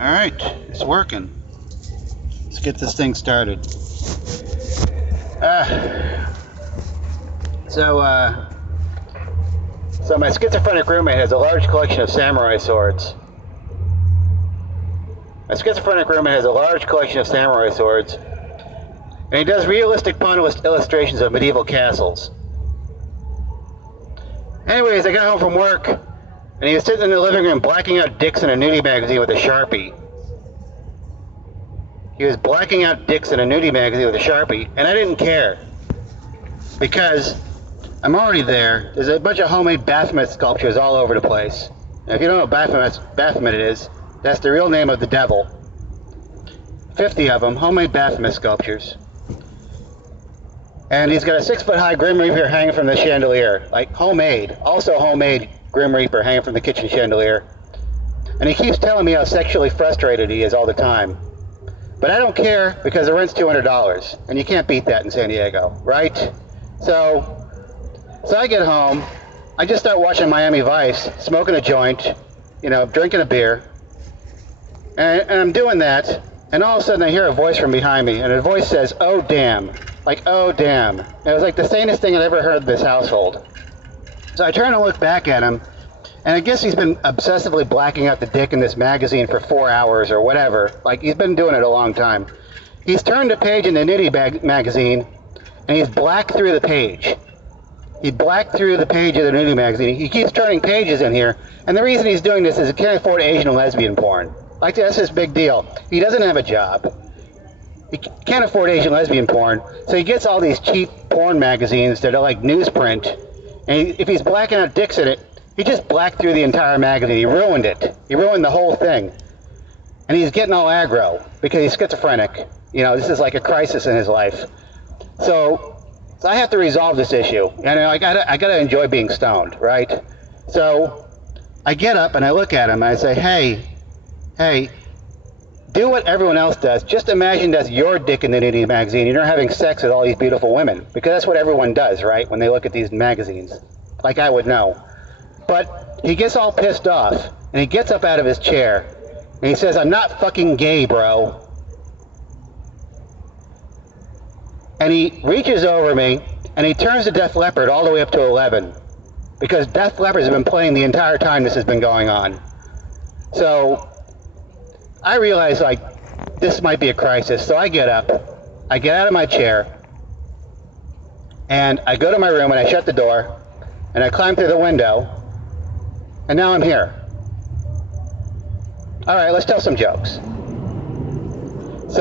Alright, it's working. Let's get this thing started. So my schizophrenic roommate has a large collection of samurai swords. And he does realistic pawn illustrations of medieval castles. Anyways, I got home from work, and he was sitting in the living room blacking out dicks in a nudie magazine with a Sharpie. And I didn't care. Because I'm already there. There's a bunch of homemade Baphomet sculptures all over the place. Now, if you don't know what Baphomet is, that's the real name of the devil. 50 of them, homemade Baphomet sculptures. And he's got a 6-foot-high Grim Reaper hanging from the chandelier. Like, homemade. Also homemade Grim Reaper hanging from the kitchen chandelier. And he keeps telling me how sexually frustrated he is all the time. But I don't care, because the rent's $200. And you can't beat that in San Diego, right? So I get home. I just start watching Miami Vice, smoking a joint, drinking a beer. And I'm doing that. And all of a sudden I hear a voice from behind me. And the voice says, "Oh, damn." Like, "Oh, damn." And it was like the sanest thing I'd ever heard in this household. So I turn and look back at him, and I guess he's been obsessively blacking out the dick in this magazine for 4 hours or whatever. Like, he's been doing it a long time. He's turned a page in the Nitty magazine, and he's blacked through the page. He blacked through the page of the Nitty magazine. He keeps turning pages in here, and the reason he's doing this is he can't afford Asian and lesbian porn. Like, that's his big deal. He doesn't have a job. He can't afford Asian lesbian porn, so he gets all these cheap porn magazines that are like newsprint, and if he's blacking out dicks in it, he just blacked through the entire magazine. He ruined it. He ruined the whole thing. And he's getting all aggro because he's schizophrenic. This is like a crisis in his life. So I have to resolve this issue. I gotta enjoy being stoned, right? So I get up and I look at him and I say, hey, do what everyone else does. Just imagine that's your dick in the Nitty magazine. You're not having sex with all these beautiful women. Because that's what everyone does, right? When they look at these magazines. Like I would know. But he gets all pissed off. And he gets up out of his chair. And he says, "I'm not fucking gay, bro." And he reaches over me. And he turns to Def Leppard all the way up to 11. Because Def Leppard has been playing the entire time this has been going on. So I realize, this might be a crisis. So I get up, I get out of my chair, and I go to my room and I shut the door, and I climb through the window, and now I'm here. All right, let's tell some jokes.